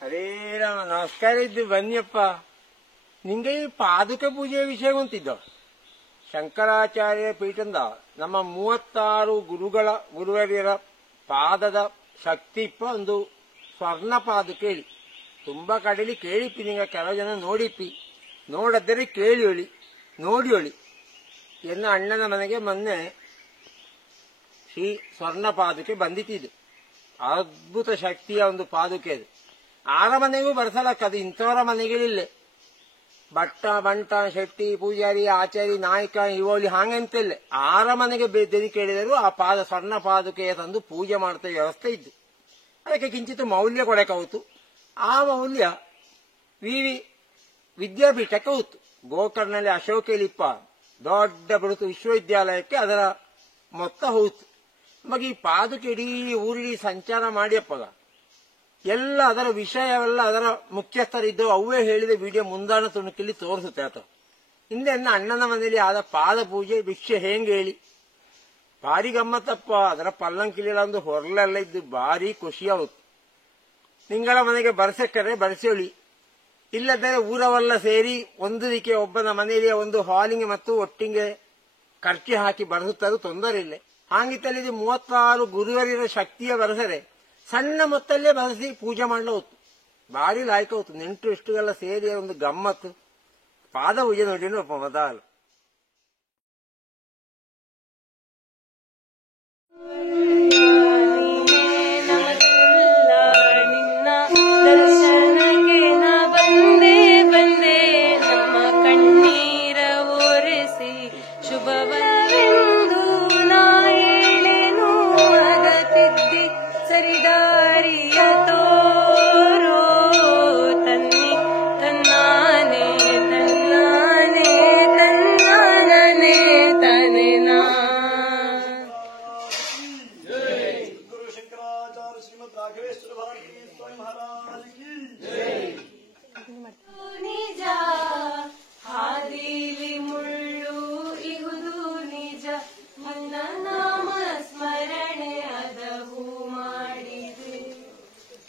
ಹರೇ ರಾಮ, ನಮಸ್ಕಾರ ಇದ್ದು ಬನ್ನಿಯಪ್ಪ. ನಿಂಗೆ ಈ ಪಾದುಕೆ ಪೂಜೆಯ ವಿಷಯ ಗೊತ್ತಿದ್ದ? ಶಂಕರಾಚಾರ್ಯ ಪೀಠದ ನಮ್ಮ 36 ಗುರುವರಿಯರ ಪಾದದ ಶಕ್ತಿ ಇಪ್ಪ ಒಂದು ಸ್ವರ್ಣ ಪಾದುಕೆ ಹೇಳಿ ತುಂಬಾ ಕಡೆಯಲ್ಲಿ ಕೇಳಿಪ್ಪಿ. ನಿಂಗೆ ಕೆಲವು ಜನ ನೋಡಿಪ್ಪಿ, ನೋಡದರೆ ಕೇಳಿಯೊಳಿ ನೋಡಿಯೊಳಿ. ಎನ್ನ ಅಣ್ಣನ ಮನೆಗೆ ಮೊನ್ನೆ ಶ್ರೀ ಸ್ವರ್ಣ ಪಾದುಕೆ ಬಂದಿತ್ತಿದೆ. ಅದ್ಭುತ ಶಕ್ತಿಯ ಒಂದು ಪಾದುಕೆ ಅದು. ಆರ ಮನೆಗೂ ಬರ್ಸಲಕ್ಕದು, ಇಂಥವರ ಮನೆಗಳಿಲ್ಲ. ಭಟ್ಟ ಬಂಟ ಶೆಟ್ಟಿ ಪೂಜಾರಿ ಆಚಾರಿ ನಾಯಕ ಇವಳಿ ಹಾಗೆಂತಿಲ್ಲ. ಆರ ಮನೆಗೆ ಬೆದರಿ ಕೇಳಿದರೂ ಆ ಸ್ವರ್ಣ ಪಾದುಕೆಯ ತಂದು ಪೂಜೆ ಮಾಡ್ತಾ ವ್ಯವಸ್ಥೆ ಇದ್ದು. ಅದಕ್ಕೆ ಕಿಂಚಿತ್ ಮೌಲ್ಯ ಕೊಡಕಾಗುತ್ತು. ಆ ಮೌಲ್ಯ ವಿದ್ಯಾಪೀಠಕ್ಕೆ ಹೋಯ್ತು. ಗೋಕರ್ಣಲ್ಲಿ ಅಶೋಕಲಿಪ್ಪ ದೊಡ್ಡ ಬೃಹತ್ ವಿಶ್ವವಿದ್ಯಾಲಯಕ್ಕೆ ಅದರ ಮೊತ್ತ ಹೋಯ್ತು. ನಮಗೆ ಈ ಪಾದುಕೆ ಇಡೀ ಊರಿಡೀ ಸಂಚಾರ ಮಾಡಿಯಪ್ಪಗ ಎಲ್ಲ ಅದರ ವಿಷಯವೆಲ್ಲ ಅದರ ಮುಖ್ಯಸ್ಥರಿದ್ದು ಅವೇ ಹೇಳಿದ ವಿಡಿಯೋ ಮುಂದಾಣ ತುಣುಕಲ್ಲಿ ತೋರಿಸುತ್ತೆ. ಆತ ಹಿಂದೆ ಅಣ್ಣನ ಮನೆಯಲ್ಲಿ ಆದ ಪಾದ ಪೂಜೆ ವಿಷಯ ಹೆಂಗೆ ಹೇಳಿ ಭಾರಿ ಗಮ್ಮತ್ತಪ್ಪ. ಅದರ ಪಲ್ಲಂಕಿಲಿಲ್ಲ ಒಂದು ಹೊರಲೆಲ್ಲ ಇದ್ದು ಭಾರಿ ಖುಷಿಯಾಗುತ್ತೆ. ನಿಂಗಳ ಮನೆಗೆ ಬರ್ಸಕ್ಕರೆ ಬರ್ಸೋಳಿ, ಇಲ್ಲದರೆ ಊರವೆಲ್ಲ ಸೇರಿ ಒಂದು ದಿಕ್ಕೆ ಒಬ್ಬನ ಮನೆಯಲ್ಲಿ ಒಂದು ಹಾಲಿಗೆ ಮತ್ತು ಒಟ್ಟಿಗೆ ಖರ್ಚು ಹಾಕಿ ಬರೆಸುತ್ತಾರು, ತೊಂದರೆ ಇಲ್ಲ. ಹಾಗಿತ್ತಲ್ಲಿ 36 ಗುರುವರಿಯರ ಶಕ್ತಿಯ ಬರೆಸರೆ ಸಣ್ಣ ಮೊತ್ತಲ್ಲೇ ಬರೆಸಿ ಪೂಜೆ ಮಾಡಲು ಹೋತು. ಭಾರಿ ಲಾಯ್ಕ ಹೋತು. ನೆಂಟು ಇಷ್ಟುಗೆಲ್ಲ ಸೇರಿ ಒಂದು ಗಮ್ಮತ್ತು. ಪಾದ ಪೂಜೆ ನೋಡಿನೂ ಒಬ್ಬ ಮೊದಲು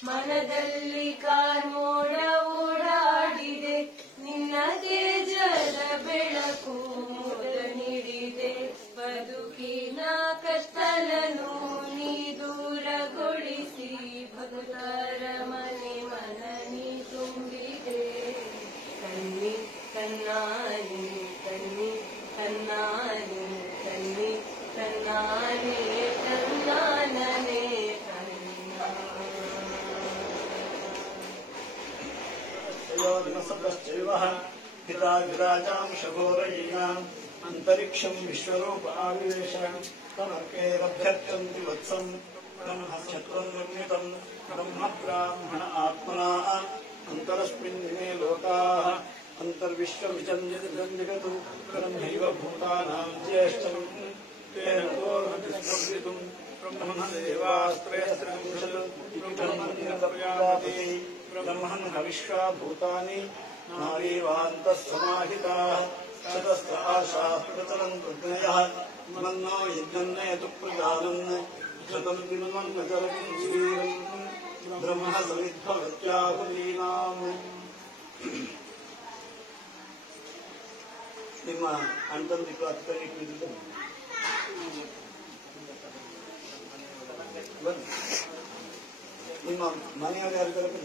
ಮನದಲ್ಲಿ ಕಾರ್ಮೋಡ ಓಡಾಡಿದೆ, ನಿನ್ನ ತೇಜದ ಬೆಳಕು ಮುದ ನೀಡಿದೆ. ಬದುಕಿನ ಕತ್ತಲನು ನೀ ದೂರಗೊಳಿಸಿ ಭಕ್ತರ ಮನೆ ಮನನಿ ತುಂಬಿದೆ. ಕಣ್ಣಿ ಕಣ್ಣಾನಿ ಕಣ್ಣಿ ಕಣ್ಣಾನಿ ಕಣ್ಣಿ ಕಣ್ಣಾನಿ ಕಣ್ಣಾನನೆ ಹಿತಾ ವಿರಾಜಾಂ ಶಘೋರಯೀನಾಂ ಅಂತರಿಕ್ಷಂ ವಿಶ್ವರೂಪ ಆವಿವೇಶ ತಮರ್ಕೇರಭ್ಯರ್ಥಂತಿ ವತ್ಸಂ ಬ್ರಹ್ಮಕ್ಷತ್ರಂ ನಿರ್ಮಿತಂ ಬ್ರಹ್ಮ ಬ್ರಾಹ್ಮಣ ಆತ್ಮನಾ ಅಂತರಸ್ಮಿನ್ನಿಮೇ ಲೋಕಾಃ ಅಂತರ್ವಿಶ್ವಮಿಜಂ ಜಗತ್ತು ಬ್ರಹ್ಮೈವ ಭೂತಾನಾಂ ಜ್ಯೇಷ್ಠಂ ತೇನ ತೋರ್ಹತಿಸ್ಪರ್ಧಿತುಂ ಬ್ರಹ್ಮಣದೇವಾಸ್ತ್ರಯಸ್ತ್ರಿಂಶತ್ ಬ್ರಹ್ಮನ್ ಹವಿಶ್ವಾ ಭೂತಾನಿ ನಾರೀವಾಂತಃ ಸಮಾಹಿತಾಃ ಶತಸ್ರ ಆಶಾಃ ಪ್ರಚಲಂತು ಜ್ಞಯಃ ಮನ್ನೋ ಯಜ್ಞನ್ನಯತು ಪ್ರಜಾನನ್ ಶತಂ ದಿನಮನ್ನ ಜರತಿಂ ಶ್ರೀರಂ ಬ್ರಹ್ಮ ಸವಿದ್ಭವತ್ಯಾಹುಲೀನಾಂ. ನಿಮ್ಮ ಅಣ್ತಂದಿಟ್ಟು ಅಕ್ಕನಿಟ್ಟು ಇದ್ದು ಬನ್ನಿ, ನಿಮ್ಮ ಮನೆಯವರು ಯಾರು ಬನ್ನಿ.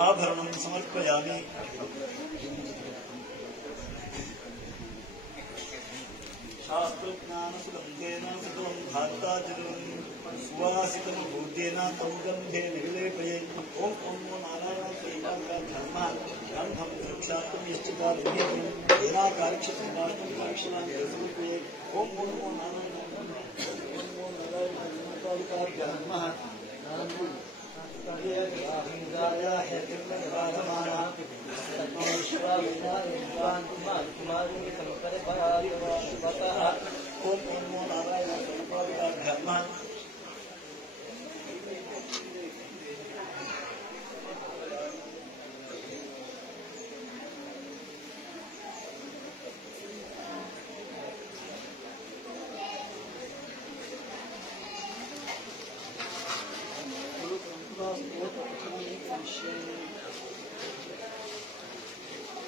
आभरणं समर्पयामि। शास्त्रज्ञानसुगन्धेन सुतं भात्ताजलं सुवासितं भूतेन तं गन्धे निर्लेपये। ॐ नमो नारायणाय श्रीकान्ताभ्यां गन्धं रक्षार्थं यश्चिदाभिः येनाकार्यक्षतं राष्ट्रं काक्षणां समर्पये। ॐ नमो नारायणाय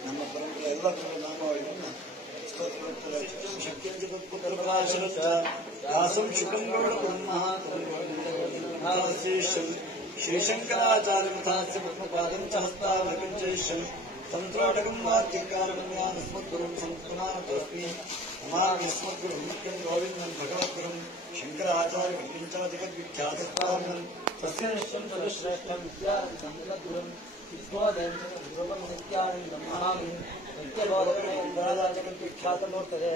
ನಮ್ಮ ಪರಂಪರೆ ಎಲ್ಲ ನಾಮಗಳನ್ನು ದಾಸಂ ಶುಕಂಗೌಡ ಬ್ರಹ್ಮ ಶ್ರೀಶಂಕರಾಚಾರ್ಯ ಪದ್ಮಪಾದಂಚ ಹಸ್ತಾವಕಂಚೈಶ್ಯಂ ತಂತ್ರೋಟಕಂ ವಾಕ್ಯಕಾರಮನ್ಯಾನಸ್ಮದ್ಗುರುಂ ಸಂಸ್ಕೃನಾಮತೋಸ್ಮಿ ಉಮಾಸ್ಮದ್ಗುರುಂ ಮುಖ್ಯಂ ಗೋವಿಂದಂ ಭಗವದ್ಗುರುಂ ಶಂಕರಾಚಾರ್ಯ ಜಗದ್ವಿಖ್ಯಾತಸ್ತಾವಂ ತಸ್ಯ ನಿಶ್ಚಂ ಸರ್ವಶ್ರೇಷ್ಠಂ ವಿದ್ಯಾಗುರುಂ जगद्विख्यातमूर्तये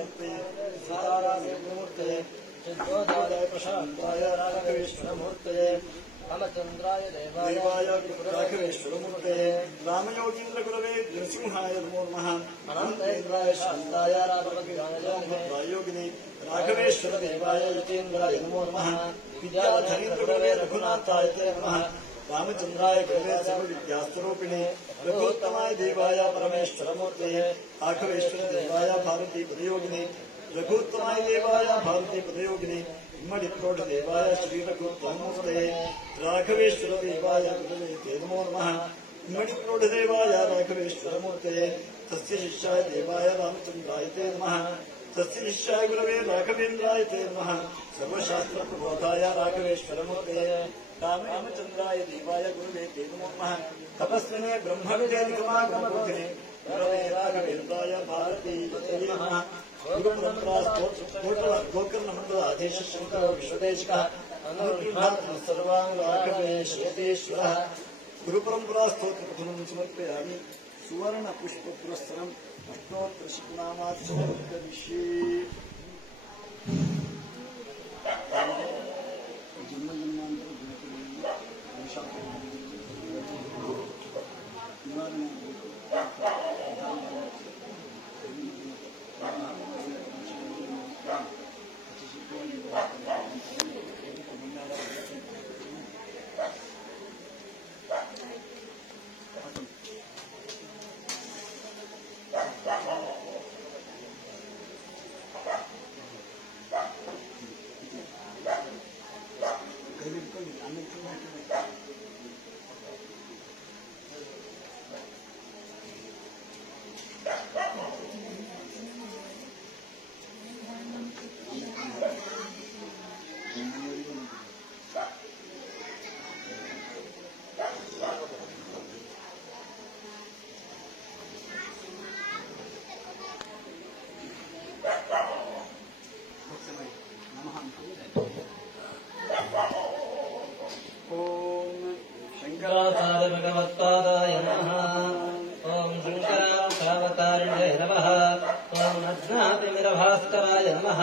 सीतारामूर्तये चिद्बोधाय प्रशान्ताय राघवेश्वरमूर्तये रामचन्द्राय देवाय राघवेश्वरमूर्तये रामयोगीन्द्रगुरवे नृसिंहाय नमो नमः अनन्तेन्द्राय शान्ताय राघवयोगिने राघवेश्वरदेवाय यतीन्द्राय नमो नमः विद्याधरीन्द्रगुरवे रघुनाथाय ते नमः रामचन्द्राय गुरवे सर्वविद्यास्वरूपिणे रघुत्तमाय देवाय परमेश्वरमूर्तये राघवेश्वर देवाय भारती पदयोगिने रघुत्तमाय देवाय भारती पदयोगिने इम्मडिप्रोढ देवाय श्री रघुत्तमूर्तये राघवेश्वर देवाय गुरवे ते नमो नमः इम्मडिप्रोढ देवाय राघवेश्वरमूर्तये तस्य शिष्याय देवाय रामचन्द्राय ते नमः तस्य शिष्याय गुरवे राघवेन्द्राय ते नमः सर्वशास्त्रप्रबोधाय राघवेश्वरमूर्तये रामचन्द्राय देवाय गुरुवे ते नमो नमः तपस्विने ब्रह्मविदे निगमागमबोधिने गुरवे राघवेन्द्राय भारती नमः गोकर्णमण्डलाधीश शङ्करो विश्वदेशिकः सर्वान् राघवेश्वरः गुरुपरम्परास्तोत्रप्रथमं समर्पयामि सुवर्णपुष्पपुरस्सरम् अष्टोत्तरशतनामात् समर्पयिष्ये। भगवत्पादाय नमः। ओम शंकरावतारिणे नमः। ओम अज्ञातिमिरभास्कराय नमः।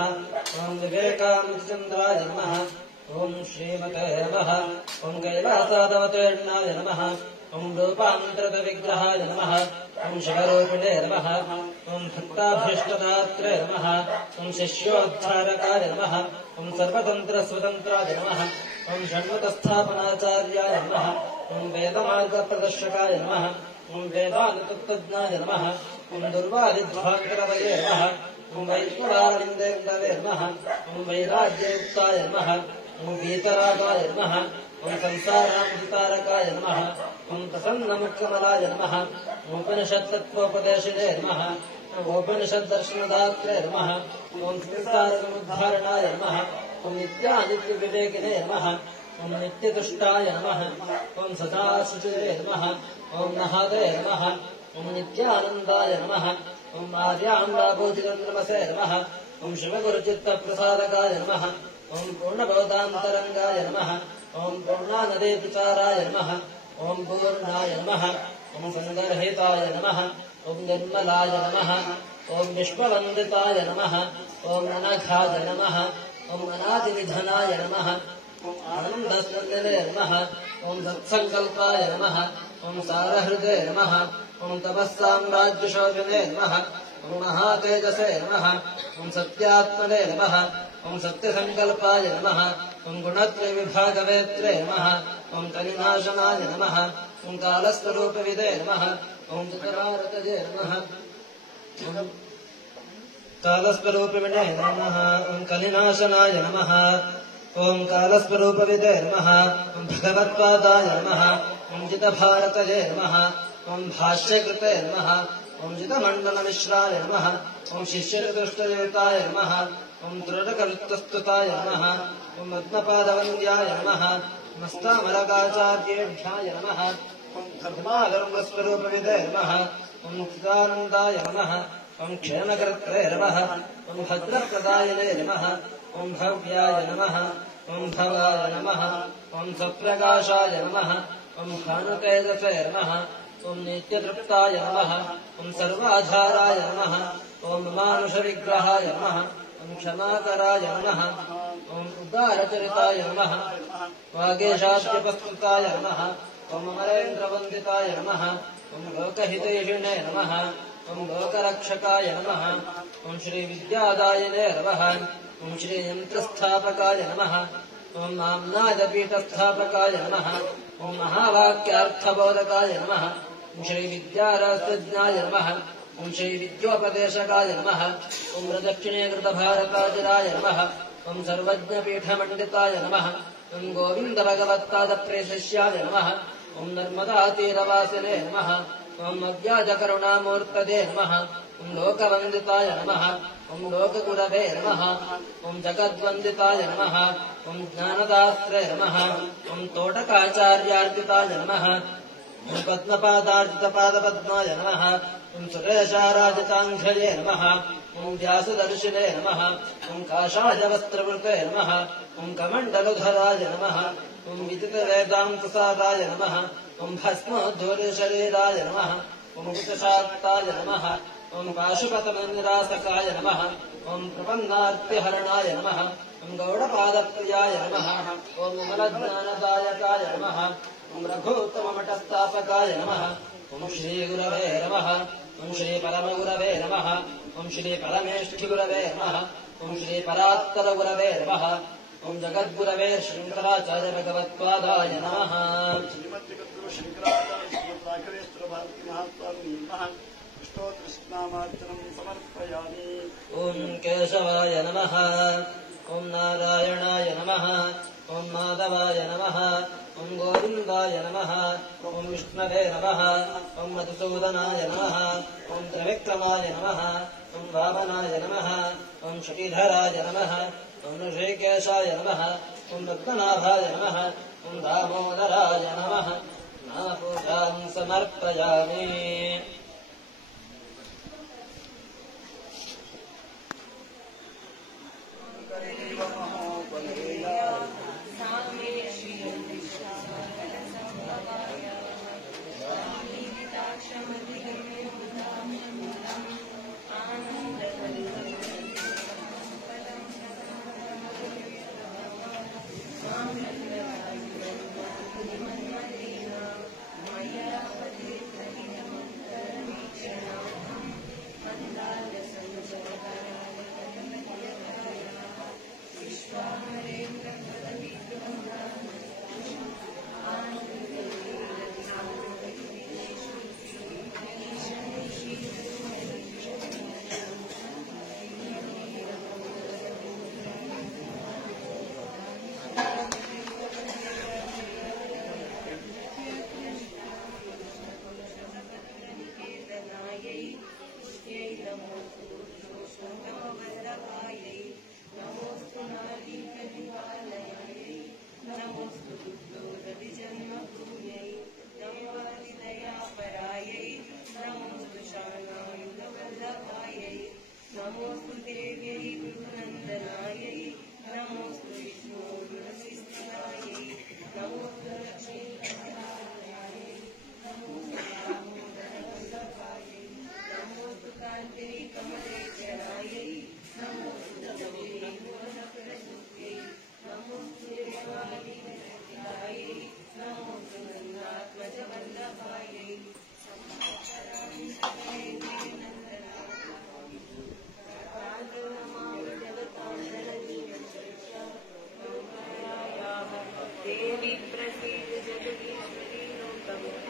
ओम विवेकानंदचन्द्राय नमः। ओम श्रीमते नमः। ओम कैलासादवतीर्णाय नमः। ओम रूपान्तरविग्रहाय नमः। ओम शिवरूपिणे नमः। ओम भक्ताभीष्टदात्रे नमः। ओम शिष्योद्धारकाय नमः। ओम सर्वतन्त्रस्वतन्त्राय नमः। ओम षण्मुखस्थापनाचार्याय नमः। ओम वेदमार्गप्रदर्शकाय नमः। ॐ वेदान्ततत्त्वज्ञाय नमः ॐ दुर्वादिध्वान्तरवये नमः ॐ वैष्णवानन्देन्दवे नमः ॐ वैराग्ययुक्ताय नमः ॐ वीतरागाय नमः ॐ संसारान्वितारकाय नमः ॐ प्रसन्नमुक्कमलाय नमः उपनिषत्तत्त्वोपदेशिने नमः उपनिषद्दर्शनदात्रे नमः ॐ संसारसमुद्धारणाय नमः ॐ नित्यानित्यविवेकिने नमः ॐ नित्यतुष्टाय नमः ॐ सदाशिवे नमः ॐ नहादे नमः ॐ नित्यानन्दाय नमः ॐ आर्याम्बाबोधिगन्धर्मसे नमः ॐ शिवगुरुचित्तप्रसादकाय नमः ॐ पूर्णबोधान्तरङ्गाय नमः ॐ पूर्णानदीविचाराय नमः ॐ पूर्णाय नमः ॐ सङ्गर्हिताय नमः ॐ निर्मलाय नमः ॐ विश्ववन्दिताय नमः ॐ अनघाय नमः ॐ अनादिनिधनाय नमः ॐ आनन्दस्वन्दने नमः ॐ सत्सङ्कल्पाय नमः ॐ सारहृदे नमः ॐ तपःसाम्राज्यशोभिने नमः ॐ महातेजसे नमः ॐ सत्यात्मने नमः ॐ सत्यसङ्कल्पाय नमः ॐ गुणत्रयविभागवेत्रे नमः ॐ कलिनाशनाय नमः ॐ कालस्वरूपविदे नमः ॐ चतुरारतये नमः ॐ कालस्वरूपिणे नमः ॐ कलिनाशनाय नमः ॐ कालस्वरूपविदे नमः ॐ भगवत्पादाय नमः ॐ जितभारतये नमः ॐ भाष्यकृते नमः ॐ जितमण्डलमिश्राय नमः ॐ शिष्यचतुष्टयुताय नमः ॐ दृढकल्पस्तुताय नमः ॐ पद्मपादवन्द्याय नमः मस्तामरकाचार्येभ्याय नमः ॐ धर्माधर्मस्वरूपविदे नमः ॐ चिदानन्दाय नमः ॐ क्षेमकर्त्रे नमः ॐ भद्रप्रदायिने नमः ॐ भव्याय नमः ॐ भवाय नमः ॐ सप्रकाशाय नमः ॐ भानुतेजसे नमः ॐ नित्यतृप्ताय नमः ॐ सर्वाधाराय नमः ॐ मानुषविग्रहाय नमः ॐ क्षमाकराय नमः ॐ उदारचरिताय नमः वागेशाद्यपस्तुताय नमः ॐ अमरेन्द्रवन्दिताय नमः ॐ लोकहितैषिणे नमः ॐ लोकरक्षकाय नमः ॐ श्रीविद्यादायिने नमः ॐ श्रीयन्त्रस्थापकाय नमः ॐ नाम्नादपीठस्थापकाय नमः ॐ महावाक्यार्थबोधकाय नमः ॐ श्रीविद्यारसज्ञाय नमः ॐ श्रीविद्योपदेशकाय नमः ॐ प्रदक्षिणीकृतभारताजिराय नमः ॐ सर्वज्ञपीठमण्डिताय नमः ॐ गोविन्दभगवत्पादप्रेशिष्याय नमः ॐ नर्मदातीरवासिने नमः ॐ अव्याजकरुणामूर्तदे नमः ॐ लोकवन्दिताय नमः ॐ लोकगुरवे नमः ॐ जगद्वन्दिताय नमः ॐ ज्ञानदास्त्रे नमः ॐ तोटकाचार्यार्पिताय नमः ॐ पद्मपादार्जितपादपद्माय नमः ॐ सुरेशाराजिताङ्घ्रये नमः ॐ व्यासदर्शिने नमः ॐ काषायवस्त्रवृते नमः ॐ कमण्डलुधराय नमः ॐ विदितवेदान्तसाराय नमः ॐ भस्मोद्धूर्यशरीराय नमः ॐ कुतशाक्ताय नमः ॐ पाशुपतमनिरासकाय नमः ॐ प्रपन्नार्तिहरणाय नमः ॐ गौडपादप्रियाय नमः ॐ अमलज्ञानदायकाय नमः ॐ रघुत्तममठस्थापकाय नमः ॐ श्रीगुरवे नमः ॐ श्रीपरमगुरवे नमः ॐ श्रीपरमेष्ठिगुरवे नमः ॐ श्रीपरात्तरगुरवे नमः ॐ जगद्गुरवे शङ्कराचार्य भगवत्पादाय नमः श्रीमद्जगद्गुरु शङ्कराचार्य भारती महास्वामी नमः अष्टोत्तरनामार्चनं समर्पयामि। ॐ केशवाय नमः ॐ नारायणाय नमः ॐ माधवाय नमः ॐ गोविन्दाय नमः ॐ विष्णवे नमः ॐ मधुसूदनाय नमः ॐ त्रिविक्रमाय नमः ॐ वामनाय नमः ॐ श्रीधराय नमः ॐ ऋषिकेशाय नमः ॐ पद्मनाभाय नमः ॐ दामोदराय नमः नापूजां समर्पयामि। नमोऽस्तु देव्यै भृगुनन्दनायै नमोऽस्तु विष्णु गुणशिष्टायै नमोऽस्तु लक्ष्मी कमलालयायै नमोऽस्तु दामोदरवल्लभायै नमोऽस्तु कान्ते कमलेशरायै नमोऽस्तु नमोऽस्तु गुणप्रसूत्यै नमोऽस्तु देवादिदेवतायै नमोऽस्तु नन्दात्मजवल्लभायै देवी प्रसीद जगदीश्वरी लोकम्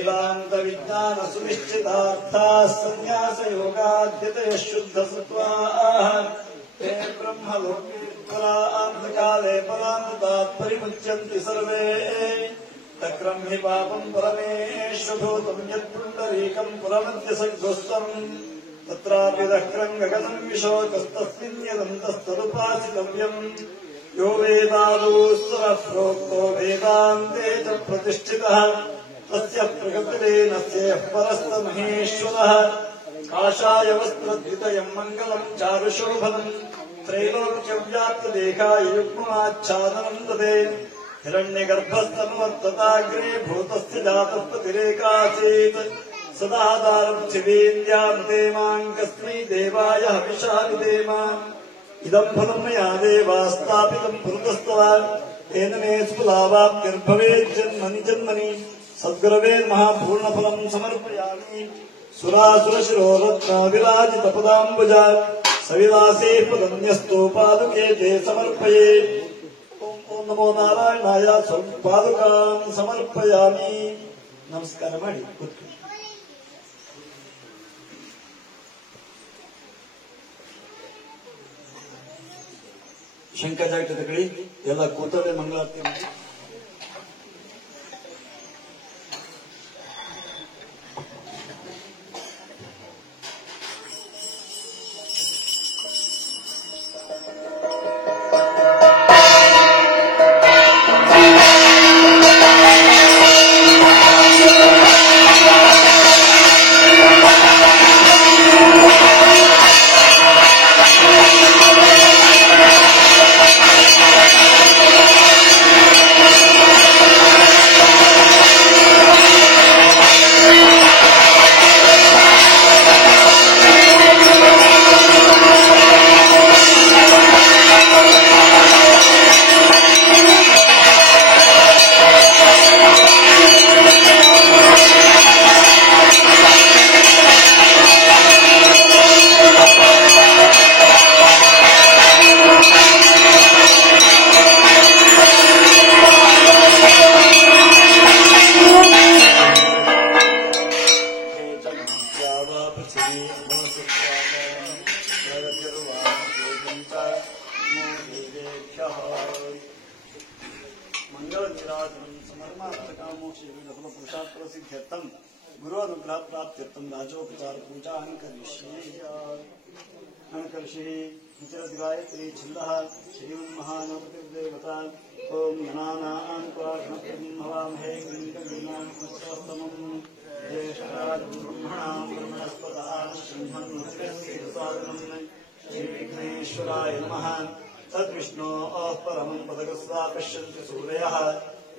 वेदान्तविज्ञानसुनिश्चितार्थाः सन्न्यासयोगाद्यतयः शुद्धसत्त्वाः ते ब्रह्मलोकेश्वरान्तकाले परान्ततात् परिमुच्यन्ति सर्वे तक्रम् हि पापम् परमेश्वभूतम् यत्पुण्डरीकम् पुरमद्यसङ्घोस्तम् तत्रापि दक्रम् गगनम् विशोकस्तस्मिन् यदन्तस्तदुपासितव्यम् यो वेदादोऽस्तरः प्रोक्तो वेदान्ते च प्रतिष्ठितः तस्य प्रकृतिरेनस्येः परस्तमहेश्वरः काषाय वस्त्रद्वितयम् मङ्गलम् चारुशोभनम् त्रैलोक्यव्याप्तदेहाय युग्ममाच्छादनम् ददे हिरण्यगर्भस्तनुवर्तताग्रे भूतस्य जातः पतिरेकासीत् सदाधारम् शिवेन्द्याम् देवाम् कस्मै देवाय हविषा विदेम इदम् फलम् मया देवा स्थापितम् पुरुतस्तव तेन मे स्फुलावाप्तिर्भवेत् जन्मनि जन्मनि सद्गुरवे महापूर्णफलम् समर्पयामि सुरासुरशिरोरत्नाविराजितपदाम्बुजा सविलासे पदन्यस्तो पादुके ते समर्पये ॐ नमो नारायणाय पादुकाम् समर्पयामि नमस्कार ಮಾಡಿ ಶಂಕರಾಚಾರ್ಯ ತಗೊಳ್ಳಿ ಎಲ್ಲ ಕೂತಲ್ಲೇ ಮಂಗಳಾರತಿ ಮಾಡಿ गुरुनुग्रहप्राप्त्यर्थं राजोपचार पूजा अनकर्षि गायत्री छन्दः श्रीमन्महागणपतिर्देवता ओं गणानां हवामहे गणपतिनामस्तमम् ज्येष्ठाब्रह्मणां ब्रह्मणस्पतः श्रीमन्महासादनं श्रीविघ्नेश्वराय नमः तद्विष्णोः परमं पदगस्वा पश्यन्ति सूरयः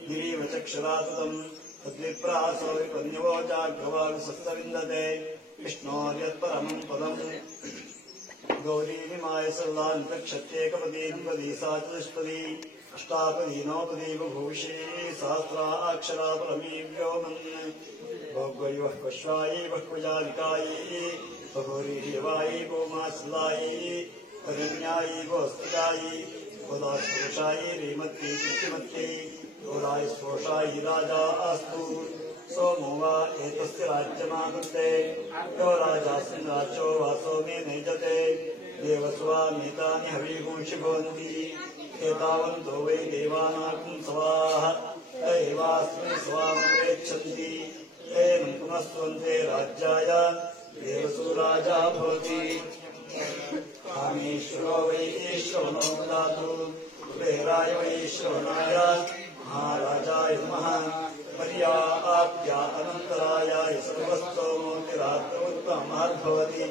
गिरिव चक्षुरातुतम् तद्विप्रासो विपन्यवोचाग्रवानुसस्तविन्दते विष्णोर्यत्परमम् पदम् गौरी निमाय सरलान्तक्षत्येकपदी द्विपदी सा चतुष्पदी अष्टापदी नवपदी बभूषी सहस्राक्षरा परमी व्योमन् भोग्वयोः पश्वायै बह्वजालिकायै बभूरिवायै गोमासलायै करिण्यायै गोस्तिकायै गोदाशोषायै रेमत्यै कृतिमत्यै गोदाय स्पोषायै राजा अस्तु सोमो वा एतस्य राज्यमाकृते यो राजास्मिन् राज्यो वासो मे नैजते देवस्वामेतानि हविगुंषि भवन्ति एतावन्तो वै देवानां सवाः त एवास्मै स्वां प्रेच्छन्ति तेन पुनस्त्वन्ते राज्याय देवसु राजा भवति कामेश्वरो वै श्रवणो ददातु कुबेराय वै श्रवणाय महाराजाय नमः पर्याप्या अनन्तरायाय सर्वस्तोमोतिरात्रोत्तमहद्भवति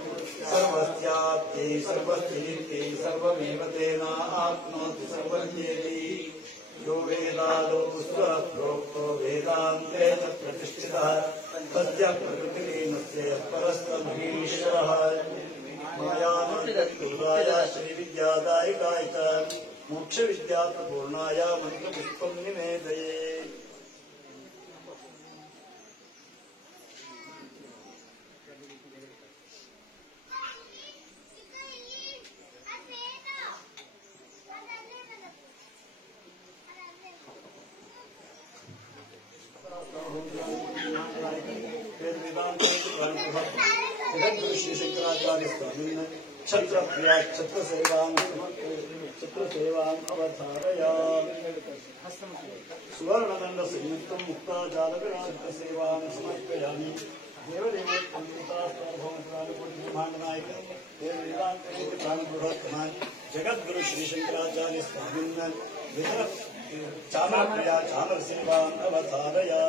सर्वस्याप्त्यै सर्वस्थित्यै सर्वमेव तेन आप्नोति सर्वज्ञेति यो वेदादौ स्वप्रोक्तो वेदान्ते च प्रतिष्ठितः तस्य प्रकृतिलीनस्य परस्तमहीश्वरः मायानुष्टूराय श्रीविद्यादायिकाय च मोक्षविद्याप्रपूर्णाय मन्त्रपुष्पं निवेदये श्री शंकराचार्य स्वामी छत्र प्रिया छत्र सेवां अवधारया सुवर्णदंड संयुक्त मुक्ताजाल छत्र सेवां समर्पयामि जगद्गुरु श्री शंकराचार्य स्वामी चामर प्रिया चामर सेवां अवधारया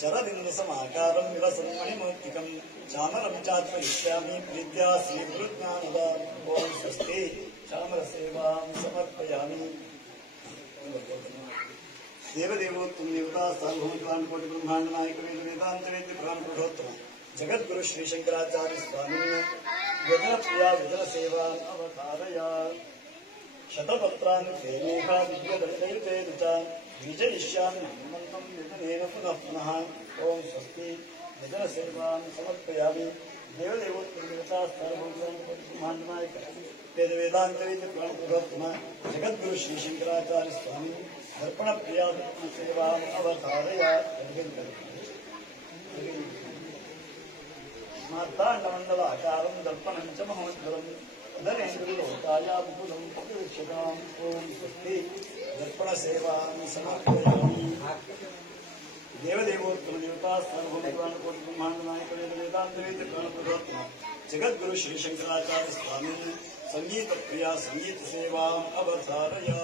शरदिंद समाकारं विलसन्मणिमौक्तिकं चामरं चात्मयिष्यामि प्रीत्या श्रीगुरुज्ञानदा ओं स्वस्ति चामर सेवां समर्पयामि देवदेवोत्तम देवता सार्वभौम कोटि ब्रह्मांड नायक वेद वेदांत वेद्य पुराण पुरुषोत्तम जगद्गुरु श्री शंकराचार्य स्वामी व्यजन प्रिया व्यजन सेवां अवतारया शतपत्राणि तेनेहा दिव्यदण्डैर्वेदुता विजयिष्यामि हनुमन्तं व्यजनेन पुनः पुनः ओं स्वस्ति व्यजन सेवां समर्पयामि देवदेवोत्तम देवता सार्वभौम ब्रह्मांड नायक वेद वेदांत वेद्य पुराण पुरुषोत्तम जगद्गुरु श्री शंकराचार्य स्वामी दर्पण प्रिया सेवां अवतारया मार्ताण्डमण्डलाकारं दर्पणं च महोज्ज्वलं धनेन्द्रलोकाया विपुलं प्रतिष्ठितां ओं स्वस्ति दर्पण सेवां समर्पयामि देवदेवोत्तम देवता सार्वभौम कोटि ब्रह्मांड नायक वेद वेदांत वेद्य पुराण पुरुषोत्तम जगद्गुरु श्री शंकराचार्य स्वामी संगीत प्रिया संगीत सेवां अवतारया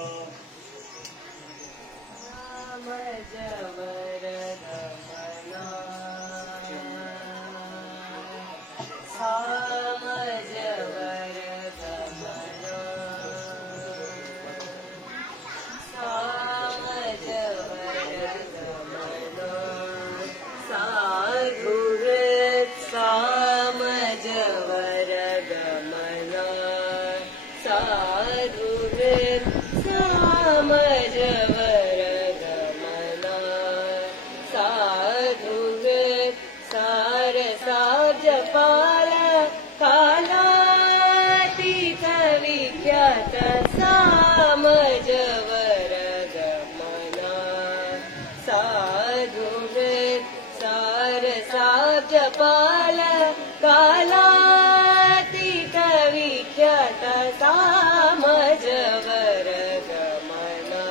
जपाल कालातीत विख्यात सामजवर गमना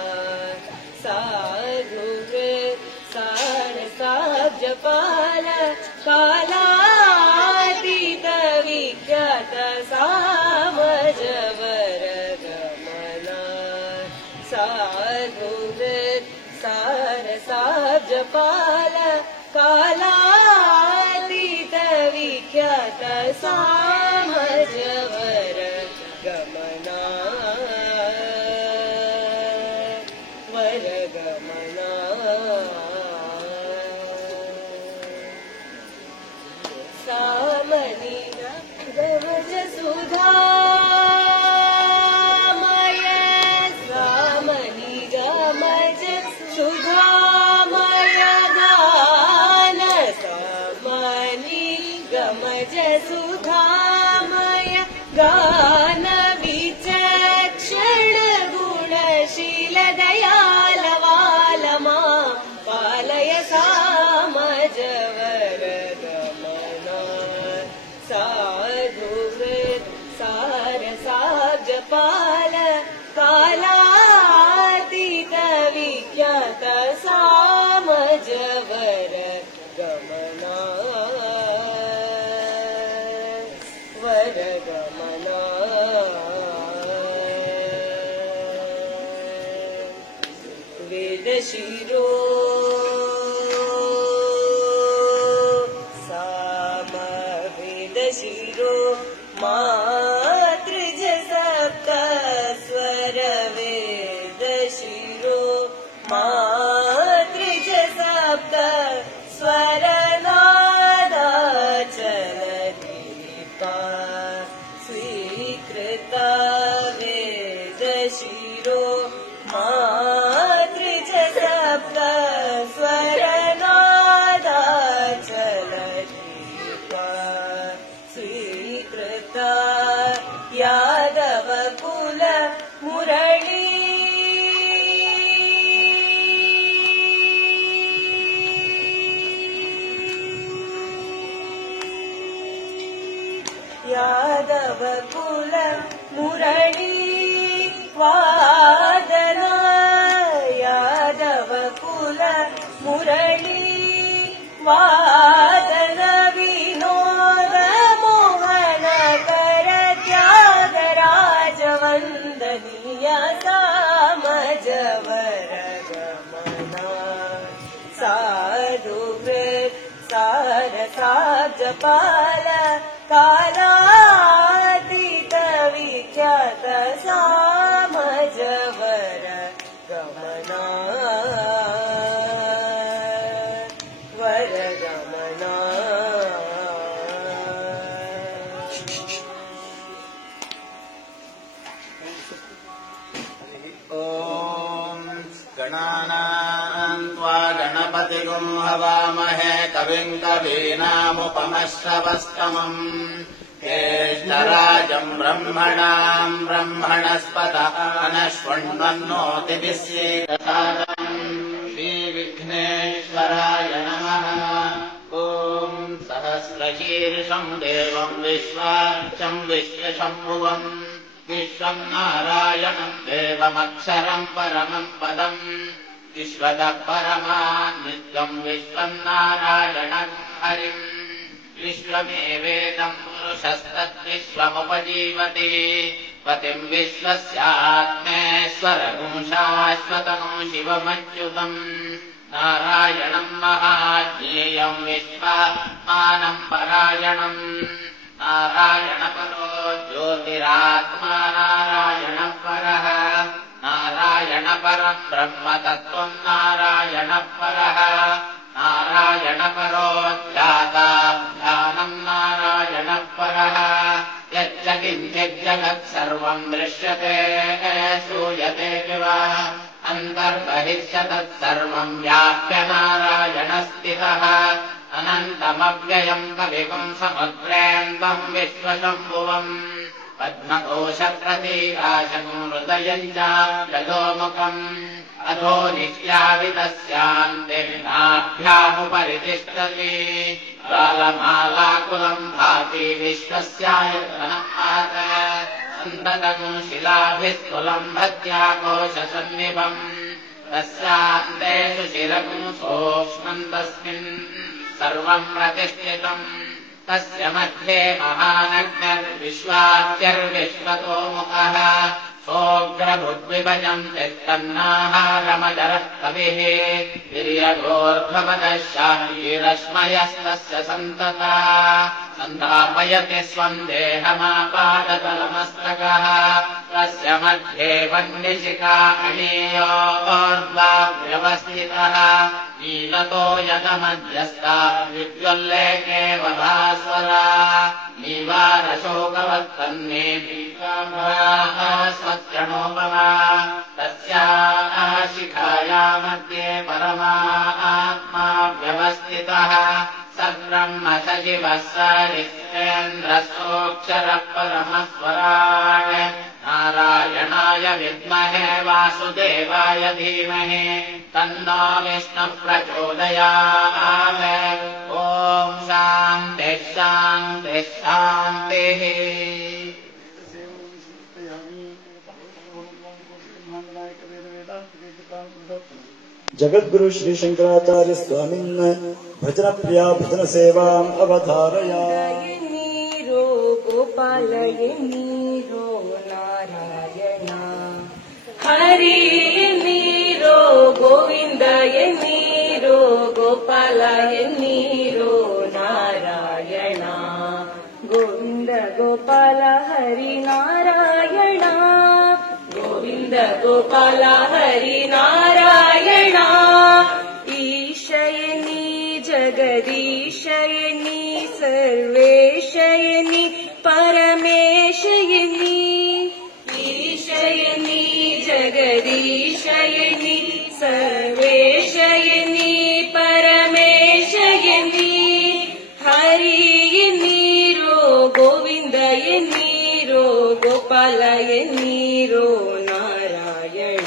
साधु सार जपाल कालातीत विख्यात सामजवर गमना साधु सार जपाल कालातीत विख्यात सामजवर गमना वर गमना सामनी गवज सुधा शिरो सामवेद शिरो मातृज सप्त स्वर वेद शिरो मातृज सप्त स्वर नादा चलदीपा स्वीकृता वेद शिरो मातृज सप्त स्वर नादा चलदीपा स्वीकृता यादव कुल मुरली यादव कुल मुरली वादना यादव कुल मुरली वादन विनोद मोहन कर त्यागराज वंदनीय सामजवर गमना साधु सार साजपाल कालातीत विख्यात सामजवर गमना वर गमना ॐ गणानां त्वा गणपतिगुं हवामहे कविं कवीनामुपमश्रवस्तमम् ज्येष्ठराजम् ब्रह्मणाम् ब्रह्मणस्पत नशृण्वन्नोतिभिः सीदसादनम् श्रीविघ्नेश्वराय नमः। ॐ सहस्रशीर्षम् देवम् विश्वाक्षम् विश्वशम्भुवम् विश्वम् नारायणम् देवमक्षरम् परमम् पदम् विश्वतः परमान् नित्यम् विश्वम् नारायणम् हरिम् विश्वमेवेदम् पुरुषस्तद्विश्वमुपजीवति पतिम् विश्वस्यात्मेश्वरगुं शाश्वतम् शिवमच्युतम् नारायणम् महाज्ञेयम् विश्वात्मानम् परायणम् नारायणपरो ज्योतिरात्मा नारायणपरः नारायणपरम् ब्रह्मतत्त्वम् नारायणपरः नारायणपरो ध्याता ध्यानम् नारायणपरः यच्च किञ्चिज्जगत् सर्वम् दृश्यते श्रूयते वा अन्तर्बहिश्च तत्सर्वम् व्याप्य नारायणस्थितः अनन्तमव्ययम् कविगुम् समुद्रेन्दम् विश्वशम्भुवम् पद्मकोशप्रतीकाशम् हृदयम् च जगोमुखम् अधो नित्यावितस्यान्ते नाभ्यामुपरितिष्ठति बालमालाकुलम् भाति विश्वस्यायतनम् सन्ततम् शिलाभिस्तुलम् भक्त्याकोशसन्निभम् तस्यान्तेषु शिरगुम् सूक्ष्मम् तस्मिन् सर्वम् प्रतिष्ठितम् तस्य मध्ये महानग्निर्विश्वाच्यर्विश्वतोमुखः सोऽग्रभुद्विभजम् तिष्ठन्नाहारमजरः कविः वीर्यगोर्ध्वपदः शारीरश्मयस्तस्य सन्तता सन्धापयति स्वम् देहमापादतलमस्तकः तस्य मध्ये वह्निशिखा अणीयोर्ध्वा व्यवस्थितः नीलतो यतमध्यस्था विद्युल्लेखे वभास्वरा नीवारशोकवत्तन्ने पीताम्बराः स्वच्रणोपमा तस्याः शिखाया मध्ये परमात्मा व्यवस्थितः सब्रह्म सचिवः सरित्रेन्द्रस्तोऽक्षरः परमस्वराट् नारायणाय विद्महे वासुदेवाय धीमहि तन्नो विष्णुः प्रचोदयात्। ॐ शान्तिः शान्तिः शान्तिः। जगद्गुरु श्री शंकराचार्य स्वामिन् भजन प्रिया भजन सेवाम् अवधारया। नीरो गोपालय नीरो नारायण हरि नीरो गो ಗೋವಿಂದ ಎನ್ನೀರೋ ಗೋಪಾಲ ಎನ್ನೀರೋ ನಾರಾಯಣ ಗೋವಿಂದ ಗೋಪಾಲ ಹರಿ ನಾರಾಯಣ ಗೋವಿಂದ ಗೋಪಾಲ ಹರಿ ನಾರಾಯಣ ಈಶಯನಿ ಜಗದೀಶಯನಿ ಸರ್ವೇಶಯನಿ ಪರಮೇಶಯನಿ ಈಶಯನಿ ಜಗದೀಶಯನಿ ಸರ್ವೇಶಯನಿ ಪರಮೇಶಯನಿ ಹರಿ ಎನ್ನೀರೋ ಗೋವಿಂದ ಎನ್ನೀರೋ ಗೋಪಾಲ ಎನ್ನೀರೋ ನಾರಾಯಣ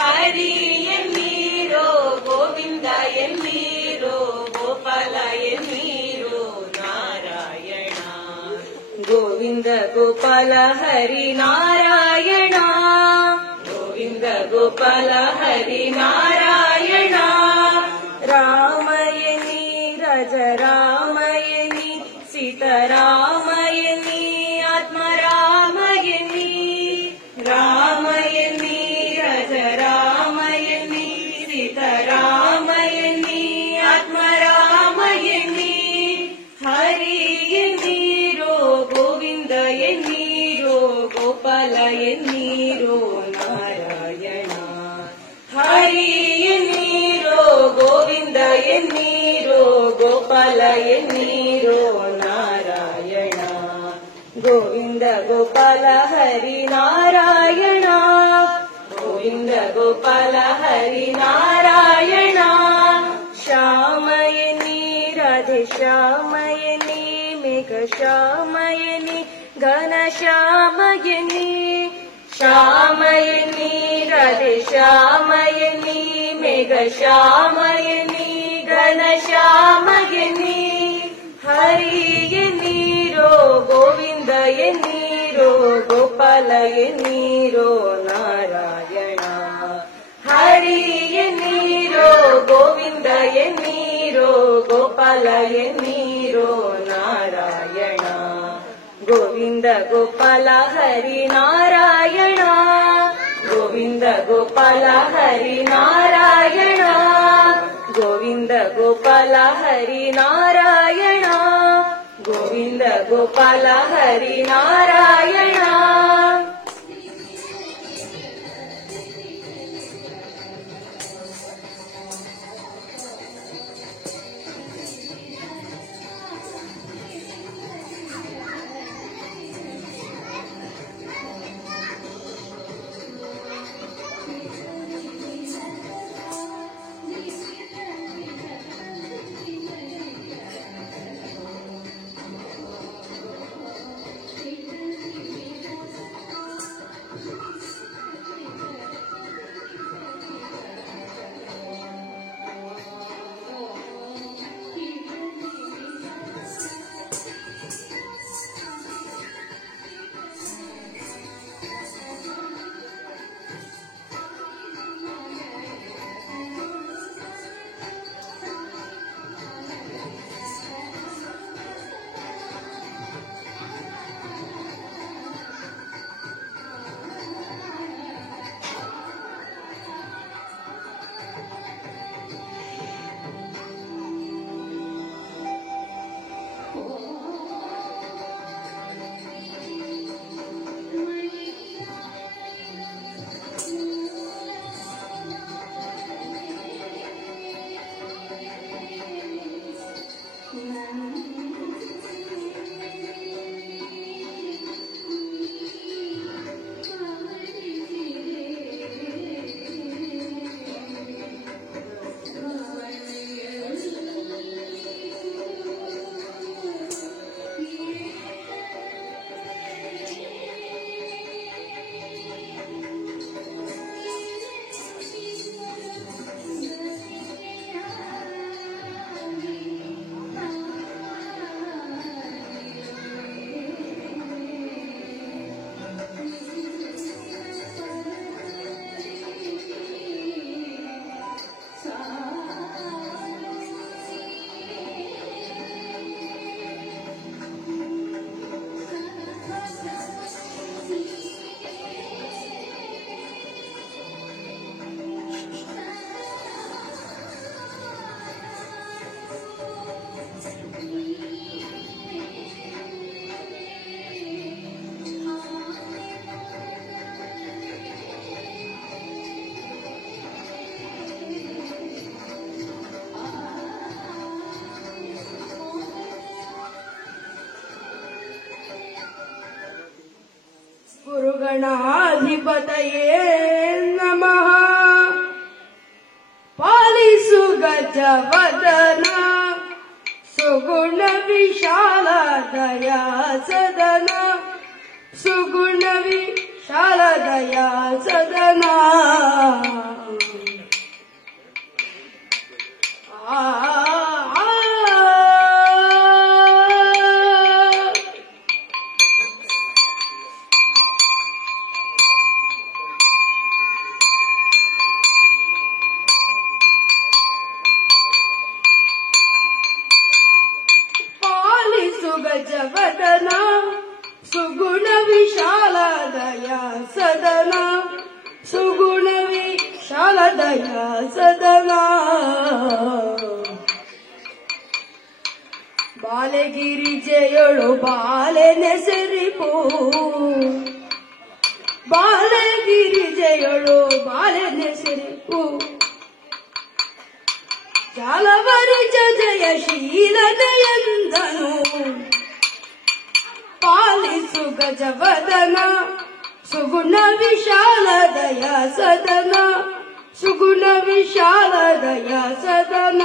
ಹರಿ ಎನ್ನೀರೋ ಗೋವಿಂದ ಎನ್ನೀರೋ ಗೋಪಾಲ ಎನ್ನೀರೋ ನಾರಾಯಣ ಗೋವಿಂದ ಗೋಪಾಲ ಹರಿ ನಾರಾಯಣ ಗೋವಿಂದ ಗೋಪಾಲ ಹರಿ ನಾರಾಯಣ ರಾಮಯನಿ ರಜ ರಾಮಯನಿ ಸೀತಾರಾಮಯನಿ ಆತ್ಮರಾಮಯನಿ ರಾಮಯನಿ ರಜ ರಾಮಯನಿ ಸೀತಾರಾಮಯನಿ ಆತ್ಮರಾಮಯನಿ ಹರಿ ಎನ್ನೀರೋ ಗೋವಿಂದ ಎನ್ನೀರೋ ಗೋಪಾಲ ಎನ್ನೀರೋ ನಾರಾಯಣ ಹರಿ ಎನ್ನೀರೋ ಗೋವಿಂದ ಎನ್ನೀರೋ ಗೋಪಾಲ ಎನ್ನೀರೋ ನಾರಾಯಣ ಗೋವಿಂದ ಗೋಪಾಲ ಹರಿ ನಾರಾಯಣ ಗೋವಿಂದ ಗೋಪಾಲ ಹರಿ ನಾರಾಯಣ ಶ್ಯಾಮಯನಿ ರಾಧೆ ಶ್ಯಾಮಯನಿ ಮೇಘ ಶ್ಯಾಮಯನಿ ಘನ ಶ್ಯಾಮಯನಿ ಶ್ಯಾಮಯನಿ ರಾಧೆ ಶ್ಯಾಮಯನಿ ಮೇಘ ಶ್ಯಾಮಯನಿ ಘನ ಶ್ಯಾಮಯನಿ ಹರಿ ಎನ್ನೀರೋ ಗೋವಿಂದ ಎನ್ನೀರೋ ಗೋಪಾಲ ಎನ್ನೀರೋ ನಾರಾಯಣ ಹರಿ ಎನ್ನೀರೋ ಗೋವಿಂದ ಎನ್ನೀರೋ ಗೋಪಾಲ ಎನ್ನೀರೋ ನಾರಾಯಣ ಗೋವಿಂದ ಗೋಪಾಲ ಹರಿ ನಾರಾಯಣ ಗೋವಿಂದ ಗೋಪಾಲ ಹರಿ ನಾರಾಯಣ ಗೋವಿಂದ ಗೋಪಾಲ ಹರಿ ನಾರಾಯಣ ಗೋವಿಂದ ಗೋಪಾಲ ಹರಿ ನಾರಾಯಣ ಗುರುಗಣಾಧಿಪತಯೇ ನಮಃ. ಪಾಲಿಸು ಗಜವದನ ಸುಗುಣ ವಿಶಾಲ ದಯಾ ಸದನ, ಸುಗುಣ ವಿಶಾಲ ದಯಾ ಸದನ. ಗಜವದನ ಸುಗುಣ ವಿಶಾಲ ದಯಾ ಸದನ, ಸುಗುಣ ವಿಶಾಲ ದಯಾ ಸದನ. ಬಾಲಗಿರಿಜೆಯೊಳು ಬಾಲೆ ನೆಸರಿಪು, ಬಾಲಗಿರಿಜೆಯೊಳು ಬಾಲೆ ನೆಸರಿಪು. ಜಾಲವರಿಜ ಜಯಶೀಲತೆಯಂದನು ಪಾಲಿಸು ಗಜವದನ ಸುಗುಣ ವಿಶಾಲ ದಯಾ ಸದನ, ಸುಗುಣ ವಿಶಾಲ ದಯಾ ಸದನ.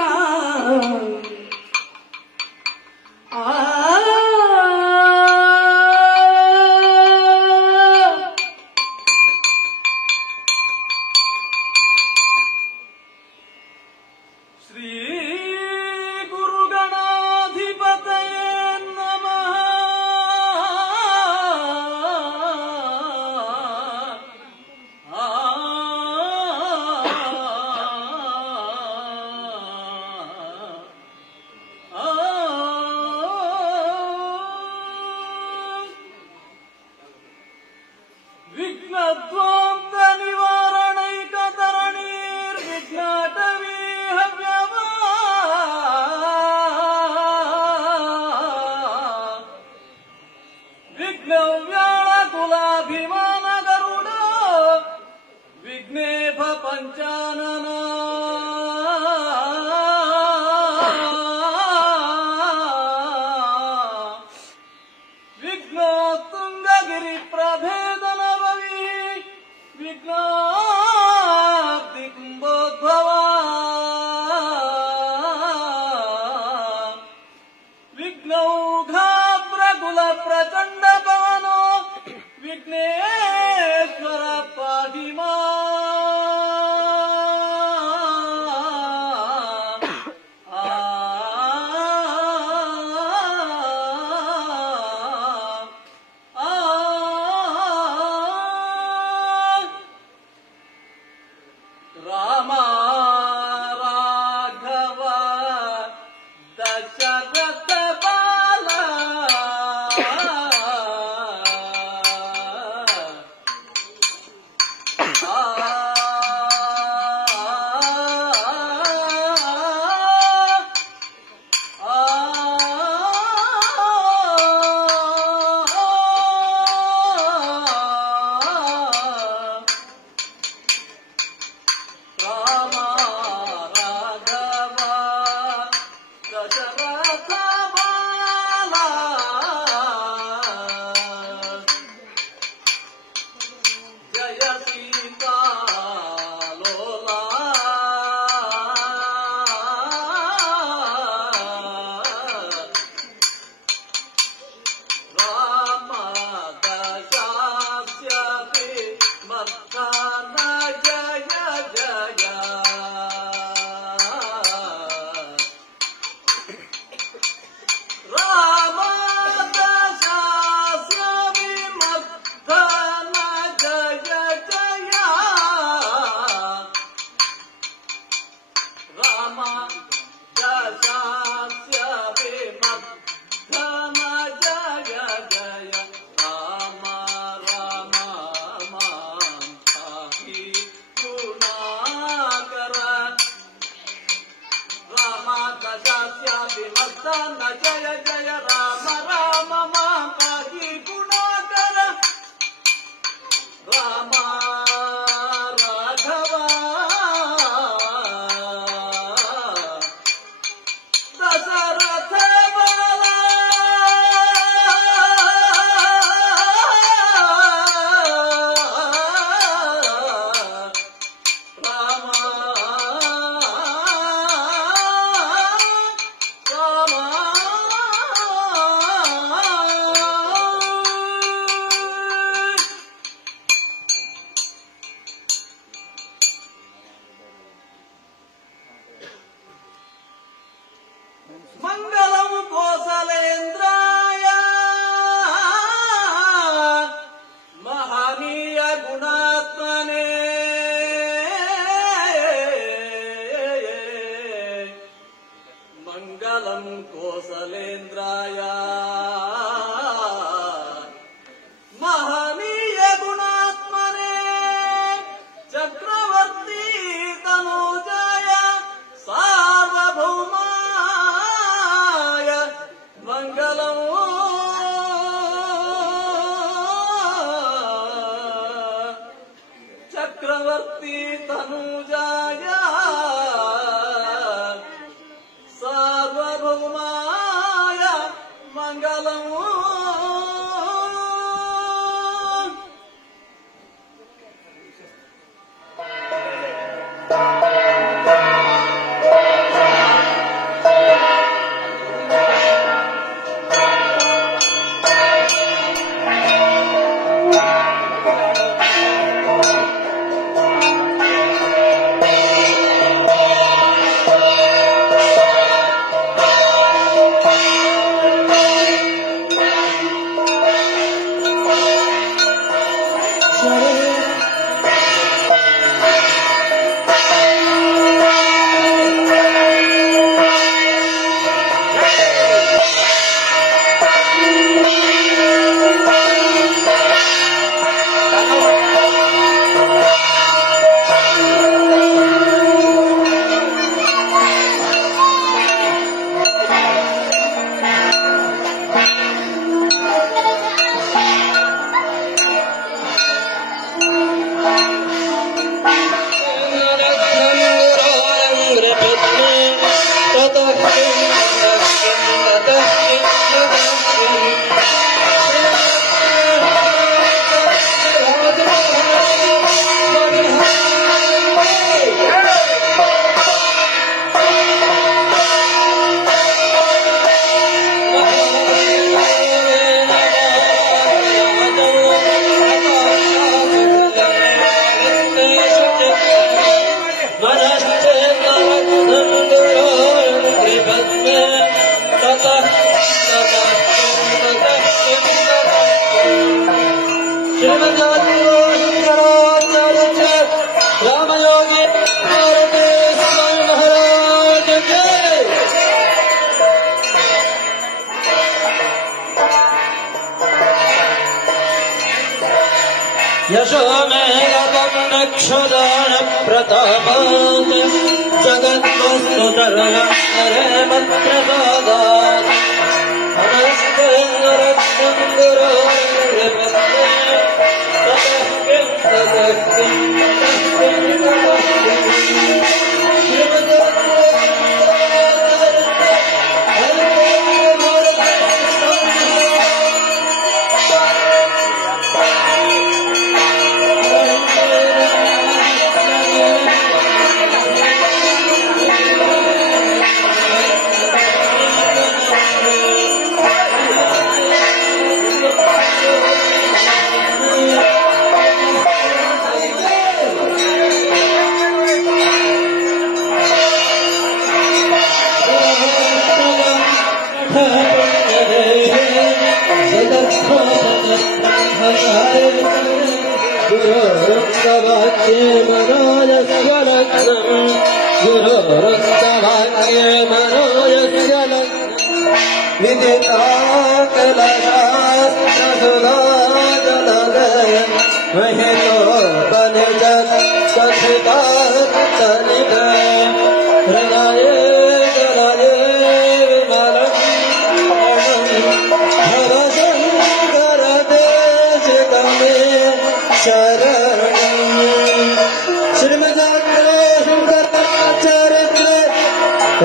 ಪ್ರದರ್ತಿ ತನುಜಾಯ ಸಾರ್ವಭೌಮಾಯ ಮಂಗಲಮು यशो मे गतम् नक्षदान प्रतापात् जगद्वस्तुतरणरे मत्प्रसादात् अनस्तेन रक्तम् गुरोर्विपत्ते ततः किम् ततः किम्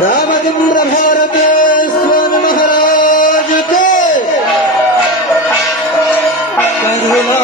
रामचंद्र भारत स्वामी महाराज के करुणा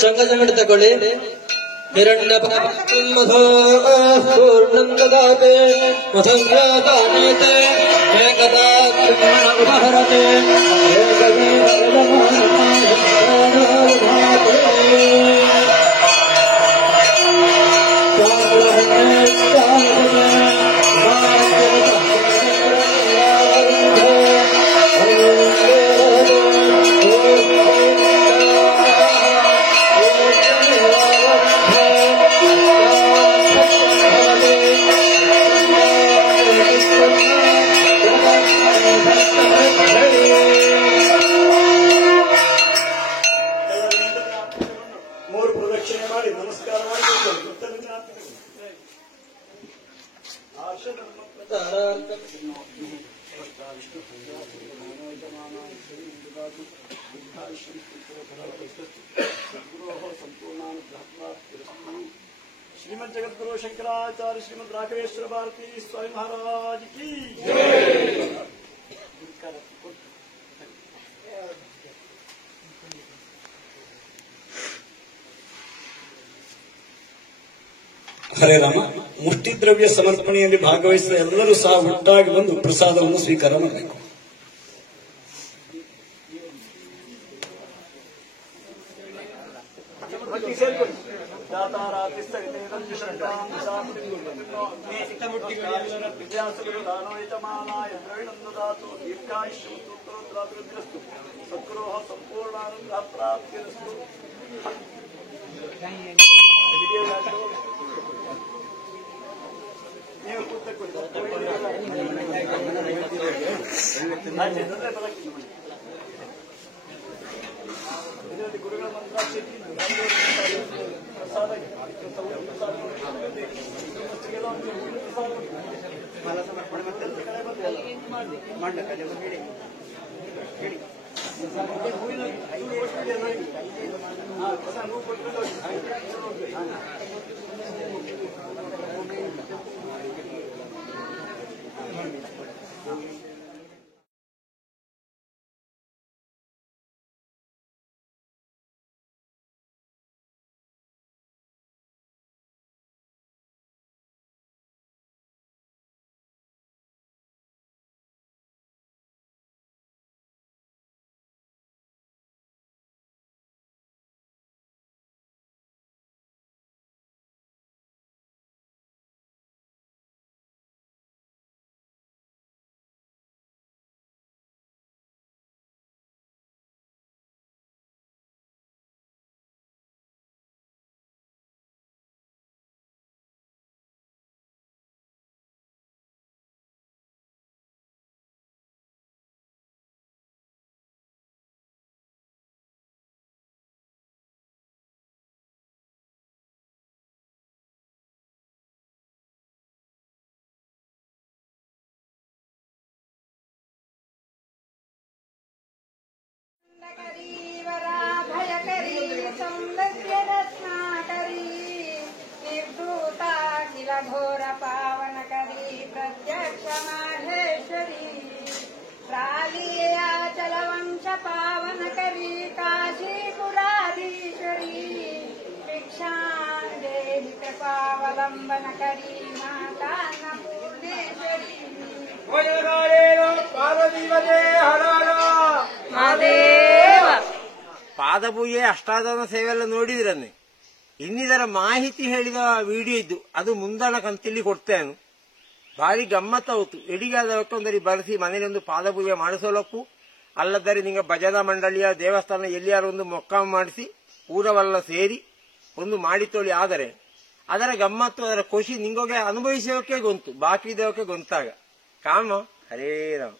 ಶಂಖ ಸಂಗಡ ತಗೊಳ್ಳಿ. ಹಿರಣ್ಯ ಮಧೋ ಪೂರ್ಣಂ ದದಾತೆ ಮಧುವ್ಯಾಪಾನೇತೆ ಏಕದಾ ಉಪಹರತೆ श्रीमद जगतगुरु शंकराचार्य श्रीमद राघवेश्वर भारती स्वामी महाराज की ಹರೇ ರಾಮ. ಮುಷ್ಟಿ ದ್ರವ್ಯ ಸಮರ್ಪಣೆಯಲ್ಲಿ ಭಾಗವಹಿಸಿದ ಎಲ್ಲರೂ ಸಹ ಒಟ್ಟಾಗಿ ಬಂದು ಪ್ರಸಾದವನ್ನು ಸ್ವೀಕಾರ ಮಾಡಬೇಕು. ಗುರುಗಳ ಮಂತ್ರಾಕ್ಷಿ ಪ್ರಸಾದ भयकरी सौंदर्य रत्नाकरी निर्भूताखिल घोर पावनकरी प्रत्यक्ष माहेश्वरी प्रालीयाचलवंश पावनकरी काशीपुराधीश्वरी भिक्षां देहि कृपावलम्बनकरी माता अन्नपूर्णेश्वरी ಪಾದಪೂಜೆ ಅಷ್ಟಾದನ ಸೇವೆ ಎಲ್ಲ ನೋಡಿದ್ರನ್ನೇ. ಇನ್ನಿದರ ಮಾಹಿತಿ ಹೇಳಿದ ವಿಡಿಯೋ ಇದ್ದು ಅದು ಮುಂದಣ ಕಂತಿಲ್ಲಿ ಕೊಡ್ತೇನೆ. ಭಾರಿ ಗಮ್ಮತ್ತಾಯಿತು. ಎಡಿಗಾದವಕ್ಕೊಂದರಿ ಬರೆಸಿ ಮನೇಲಿ ಒಂದು ಪಾದಪೂಜೆ ಮಾಡಿಸೋಲಕ್ಕೂ ಅಲ್ಲದರೆ ನಿಂಗೆ ಭಜನಾ ಮಂಡಳಿಯ ದೇವಸ್ಥಾನ ಎಲ್ಲಿಯಾರು ಒಂದು ಮೊಕ್ಕಾಂ ಮಾಡಿಸಿ ಊರವೆಲ್ಲ ಸೇರಿ ಒಂದು ಮಾಡಿತೋಳಿ ಆದರೆ ಅದರ ಗಮ್ಮತ್ತು ಅದರ ಖುಷಿ ನಿಂಗೋಗೆ ಅನುಭವಿಸೋಕೆ ಗೊಂತು ಬಾಕಿ ದೇವಕ್ಕೆ ಗೊಂತಾಗ ಕಾಮ ಹರೇ ರಾಮ.